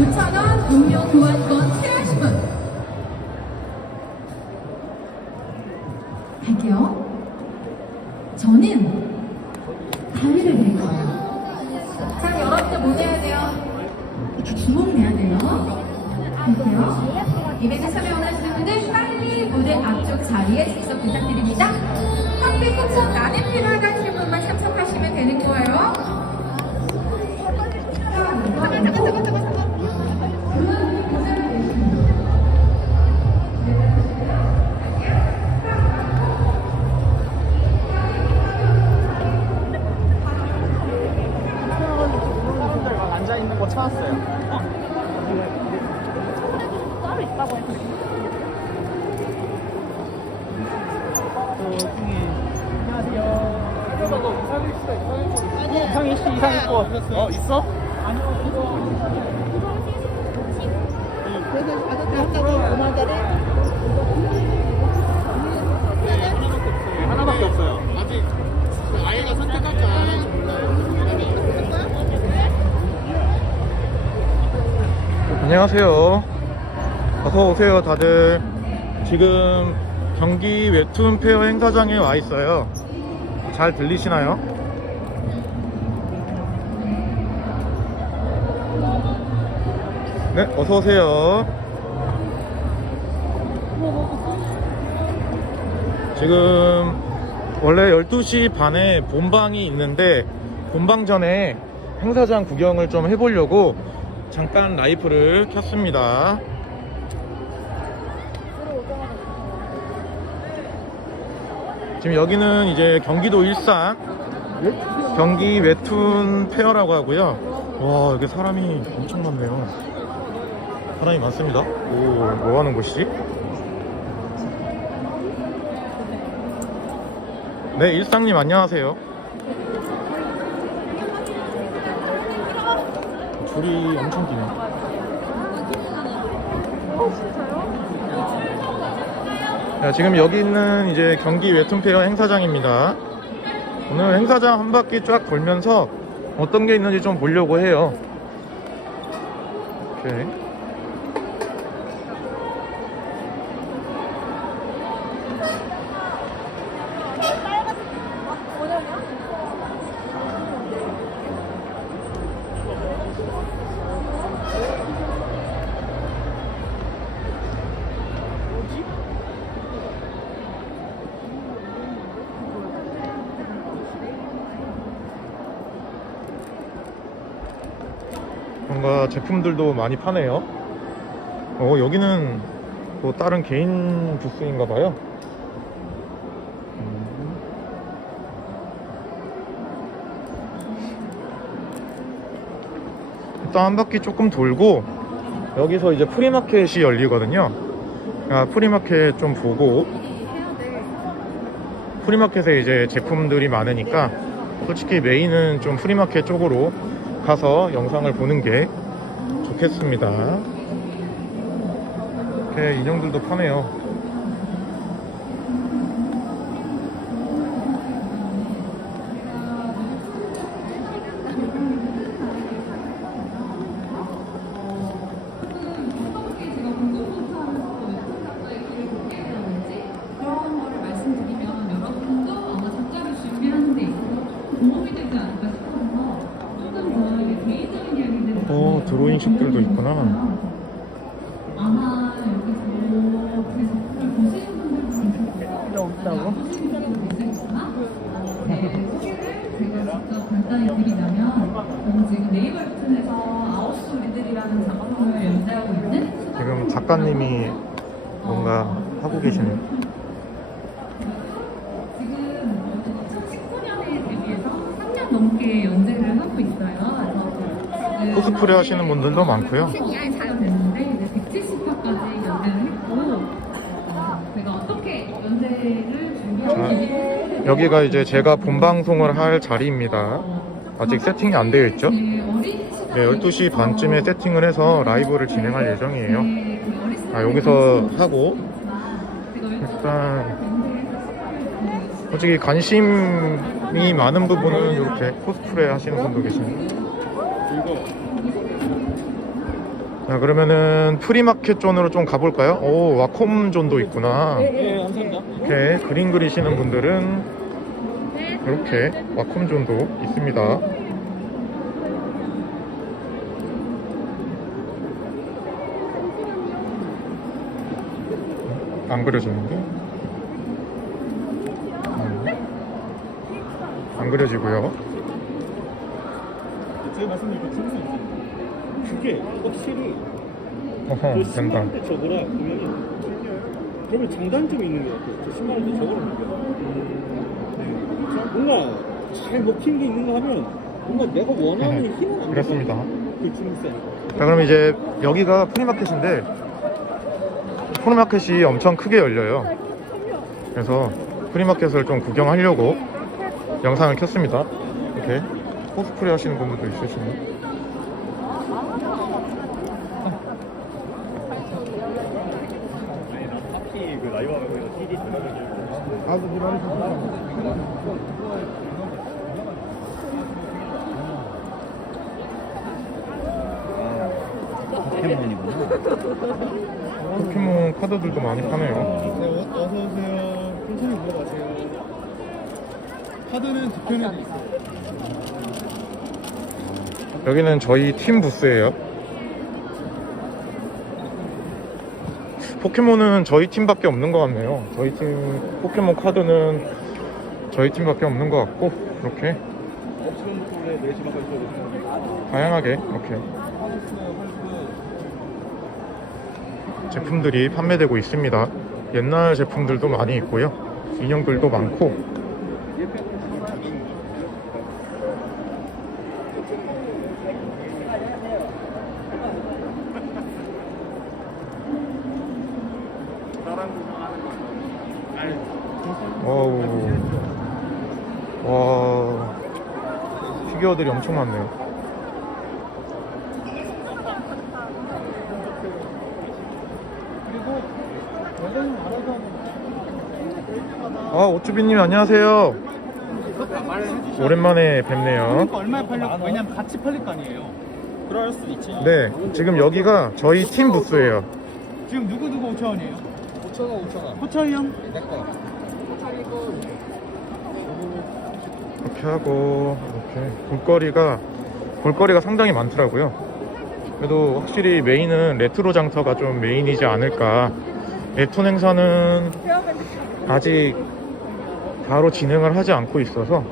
5,000원 음료 교환권 필요하신 분. 갈게요. 저는 가위를 드릴 거예요. 자 여러분들 뭐 내야 돼요? 주먹 내야 돼요. 갈게요. 이벤트 이상 있고 어 있어? 있어? 아직 아이가 안녕하세요 어서 오세요, 다들. 지금 경기 웹툰 페어 행사장에 와 있어요. 잘 들리시나요? 네, 어서 오세요. 지금 원래 12시 반에 본방이 있는데 본방 전에 행사장 구경을 좀 해보려고 잠깐 라이프를 켰습니다. 지금 여기는 이제 경기도 일산 경기 웹툰 페어라고 하고요. 와, 여기 사람이 엄청 많네요. 사람이 많습니다. 오, 뭐 하는 곳이지? 네, 일상님 안녕하세요. 줄이 엄청 기네. 자, 지금 여기 있는 이제 경기 웹툰페어 행사장입니다. 오늘 행사장 한 바퀴 쫙 돌면서 어떤 게 있는지 좀 보려고 해요. 오케이. 뭔가 제품들도 많이 파네요. 어, 여기는 또 다른 개인 부스인가 봐요. 음. 일단 한 바퀴 조금 돌고 여기서 이제 프리마켓이 열리거든요. 아, 프리마켓 좀 보고 프리마켓에 이제 제품들이 많으니까 솔직히 메인은 좀 프리마켓 쪽으로 가서 영상을 보는 게 좋겠습니다. 이렇게 인형들도 파네요. 도움이 되지 않을까 싶어서 조금 더 이게 개인적인 이야기들을 어, 드로잉식들도 있구나. 아마 여기서 그 작품을 보시는 분들도 필요 없다고? 네, 소개를 제가 직접 간단히 드리자면 저는 지금 네이버 웹툰에서 아웃스 우리들이라는 작품을 연재하고 있는 지금 작가님이 뭔가 하고 계시네요. 지금 2019년에 데뷔해서 3년 넘게 연재를 하고 있어요. 그래서 코스프레 하시는 분들도 많고요. 시간이 잘 됐는데 이제 170화까지 연재를 했고 어, 제가 어떻게 연재를 준비하는지 여기가 이제 제가 본방송을 할 자리입니다. 아직 세팅이 안 되어 있죠? 네, 네, 12시 반쯤에 세팅을 해서 라이브를 진행할 예정이에요. 아, 여기서 하고 일단 솔직히 관심이 많은 부분은 이렇게 코스프레 하시는 분도 계시네요. 자 그러면은 프리마켓 존으로 좀 가볼까요? 오 와콤 존도 있구나. 네, 감사합니다. 이렇게 그림 그리시는 분들은 이렇게 와콤 존도 있습니다. 안 그려지는데? 음. 안 그려지고요. 제가 말씀드린 그 증상 있어요. 그게 확실히 어허, 저 된다. 10만 원대 저거랑 보면은 그러면 장단점이 있는 것 같아요. 저 10만 원대 저거랑 비교. 뭔가 잘 먹힌 게 있는가 하면 뭔가 내가 원하는 네, 힘은 안 그렇습니다. 그 증세. 자 그럼 이제 여기가 프리마켓인데 프리마켓이 엄청 크게 열려요 그래서 프리마켓을 좀 구경하려고 영상을 켰습니다 이렇게 코스프레 하시는 분들도 있으시네 특히 그 라이브 하고 CD 포켓몬이구나. 포켓몬 카드들도 많이 파네요 네, 어서 오세요. 천천히 물어가세요. 카드는 뒤편에도 있어요. 여기는 저희 팀 부스예요 포켓몬은 저희 팀밖에 없는 것 같네요 저희 팀 포켓몬 카드는 저희 팀밖에 없는 것 같고 이렇게 옵션 콜에 4시 반까지 써주세요. 다양하게 이렇게 제품들이 판매되고 있습니다. 옛날 제품들도 많이 있고요. 인형들도 많고 어우 와 피규어들이 엄청 많네요. 아 오쭈비님 안녕하세요. 오랜만에 뵙네요. 얼마에 팔려? 왜냐면 같이 팔릴 거 아니에요. 그럴 수 있지. 네, 지금 여기가 저희 팀 부스예요. 지금 누구 누구 5천 원이에요? 5천 원, 5천 원. 호철이 형? 이렇게 하고 이렇게 볼거리가 볼거리가 상당히 많더라고요. 그래도 확실히 메인은 레트로 장터가 좀 메인이지 않을까. 레톤 행사는 아직 바로 진행을 하지 않고 있어서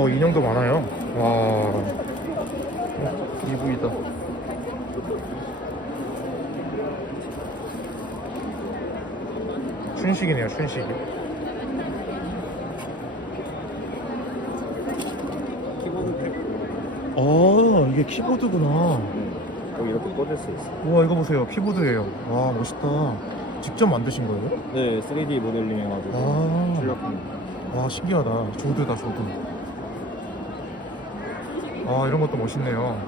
어 인형도 많아요. 와 EV다. 춘식이네요, 춘식이. 팩. 아, 이게 키보드구나. 여기 이렇게 꽂을 수 있어. 우와, 이거 보세요. 키보드예요. 와, 멋있다. 직접 만드신 거예요? 네, 3D 모델링 해가지고 아. 출력합니다. 와, 신기하다. 조드다, 조드. 아, 이런 것도 멋있네요.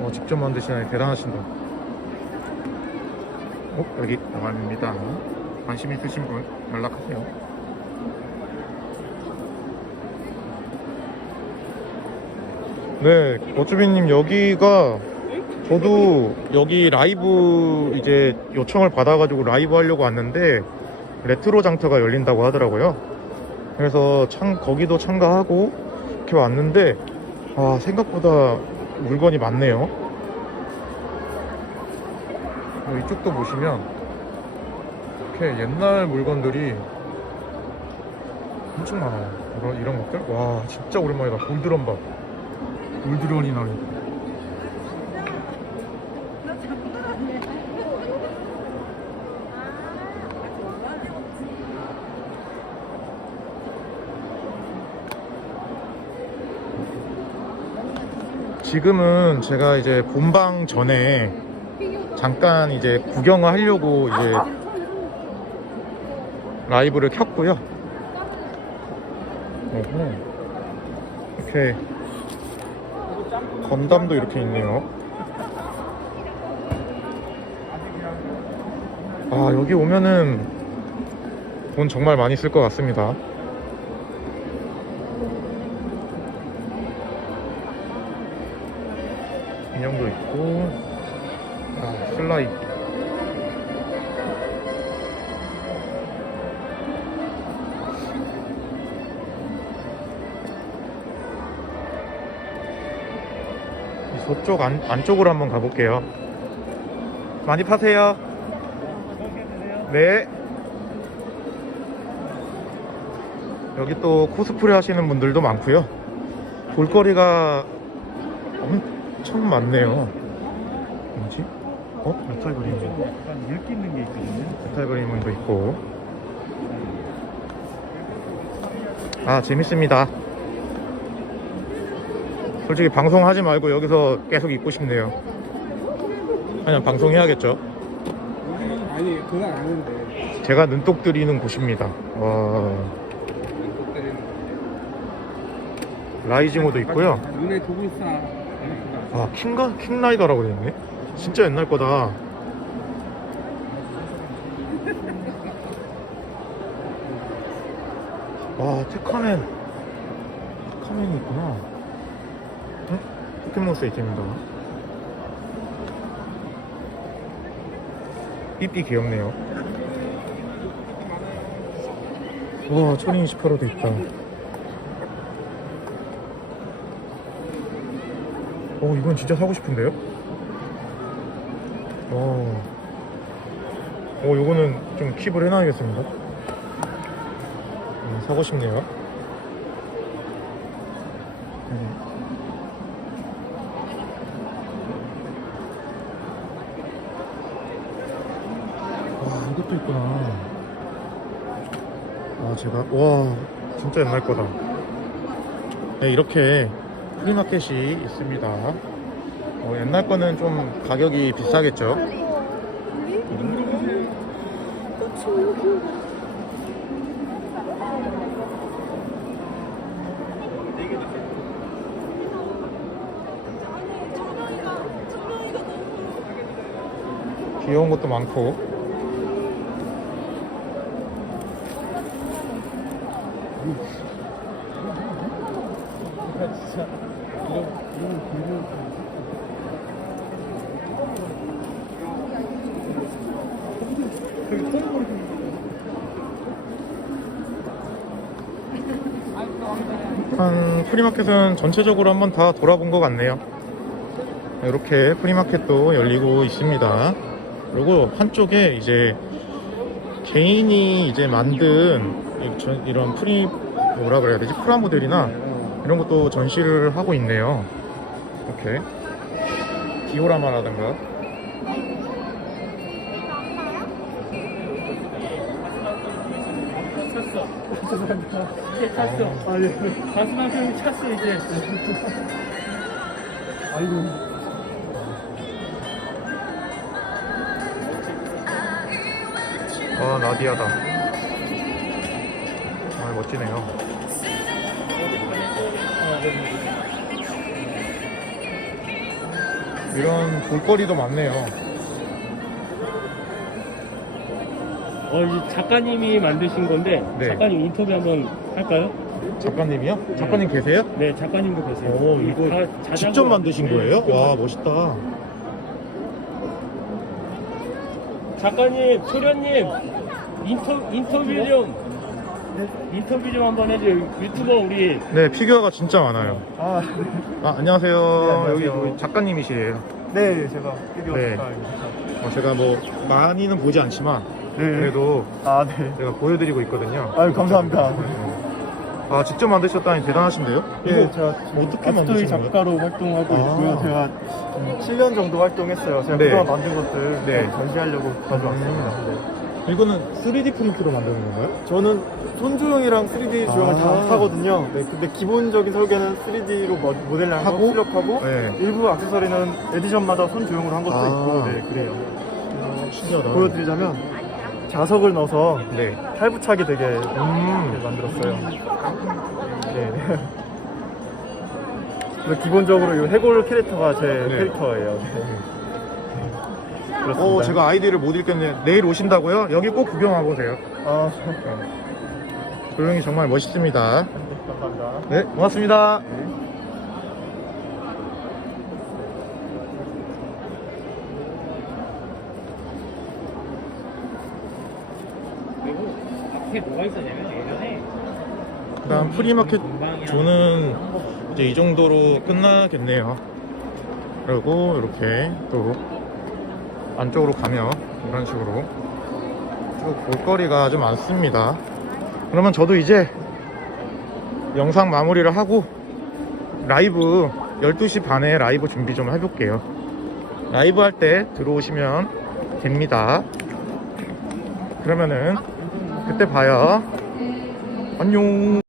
와, 직접 만드시다니 대단하신다. 어, 여기 나갑니다. 관심 있으신 분 연락하세요. 네, 어쭈비님 여기가 저도 여기 라이브 이제 요청을 받아가지고 라이브 하려고 왔는데 레트로 장터가 열린다고 하더라고요. 그래서 참 거기도 참가하고 이렇게 왔는데 아 생각보다 물건이 많네요. 어, 이쪽도 보시면 이렇게 옛날 물건들이 엄청 많아요. 이런, 이런 것들 와 진짜 오랜만이다. 골드런 밥. 골드런이 나요. 지금은 제가 이제 본방 전에 잠깐 이제 구경을 하려고 이제 라이브를 켰고요. 이렇게 건담도 이렇게 있네요. 아 여기 오면은 돈 정말 많이 쓸 것 같습니다. 인형도 있고 아 슬라이 저쪽 안, 안쪽으로 한번 가볼게요. 많이 파세요. 네. 여기 또 코스프레 하시는 분들도 많고요. 볼거리가 엄청 많네요. 뭐지? 어? 메탈 그림. 약간 물기 있는 게 있거든요. 메탈 그림도 있고. 아, 재밌습니다. 솔직히 방송하지 말고 여기서 계속 있고 싶네요. 그냥 방송해야겠죠. 아니 그건 아는데 제가 눈독 들이는 곳입니다. 와, 라이징호도 있고요. 눈에 도구 싸. 아, 킹가? 킹라이더라고 되어있네 진짜 옛날 거다. 와, 테카맨. 테카맨이 있구나. 응? 포켓몬스터 이템인가? 삐삐 귀엽네요. 와, 천인 28호도 있다. 어, 이건 진짜 사고 싶은데요? 어, 어, 요거는 좀 킵을 해놔야겠습니다. 음, 사고 싶네요. 음. 와, 이것도 있구나. 아, 제가, 와, 진짜 옛날 거다. 네, 이렇게 프리마켓이 있습니다. 어, 옛날 거는 좀 가격이 비싸겠죠? 귀여운 것도 많고. 진짜 이런 이런 기분. 한 프리마켓은 전체적으로 한번 다 돌아본 것 같네요. 이렇게 프리마켓도 열리고 있습니다. 그리고 한쪽에 이제 개인이 이제 만든 이런 프리 뭐라 그래야 되지 프라모델이나 이런 것도 전시를 하고 있네요. 이렇게 디오라마라든가 아, 예. 가슴만큼 찼어, 이제. 아이고. 아 나디아다. 아 멋지네요. 이런 볼거리도 많네요. 어, 이 작가님이 만드신 건데, 네. 작가님 인터뷰 한번 할까요? 작가님이요? 작가님 계세요? 네, 작가님도 계세요. 오, 이 이거 다 자작으로- 직접 만드신 네, 거예요? 직접 와, 멋있다. 작가님, 초련님, 인터, 인터뷰 좀, 인터뷰 좀 한번 해줘요. 유튜버 우리. 네, 피규어가 진짜 많아요. 아, 아, 안녕하세요. 네, 안녕하세요. 여기 뭐 작가님이시에요. 네, 제가 피규어 네. 작가입니다. 어, 제가 뭐 많이는 보지 않지만 네. 그래도 아, 네. 제가 보여드리고 있거든요. 아유, 감사합니다. 아, 직접 만드셨다니 대단하신데요? 네, 이거 제가 어떻게 만드신 거예요? 작가로 활동하고 아. 있고요. 제가 음, 7년 정도 활동했어요. 제가 네. 그동안 만든 것들 네. 전시하려고 가져왔습니다. 네. 이거는 3D 프린트로 만드는 건가요? 저는 손주형이랑 3D 주형을 아. 다 하거든요. 네, 근데 기본적인 설계는 3D로 모델링한 거 하고? 출력하고 네. 일부 액세서리는 에디션마다 손주형으로 한 것도 아. 있고, 네, 그래요. 아, 신기하다. 보여드리자면 자석을 넣어서 네. 탈부착이 되게 음. 이렇게 만들었어요. 네. 그래서 기본적으로 이 해골 캐릭터가 제 네. 캐릭터예요. 네. 그렇습니다. 어, 제가 아이디를 못 읽겠네. 내일 오신다고요? 여기 꼭 구경하고 오세요. 아, 조용히 정말 멋있습니다. 감사합니다. 네, 고맙습니다. 그 앞에 뭐가 있었냐면 예전에 그다음 프리마켓 존은 이제 이 정도로 끝나겠네요. 그리고 이렇게 또 안쪽으로 가면 이런 식으로 쭉 볼거리가 좀 많습니다. 그러면 저도 이제 영상 마무리를 하고 라이브 12시 반에 라이브 준비 좀 해볼게요. 라이브 할 때 들어오시면 됩니다. 그러면은 그때 봐요. 안녕.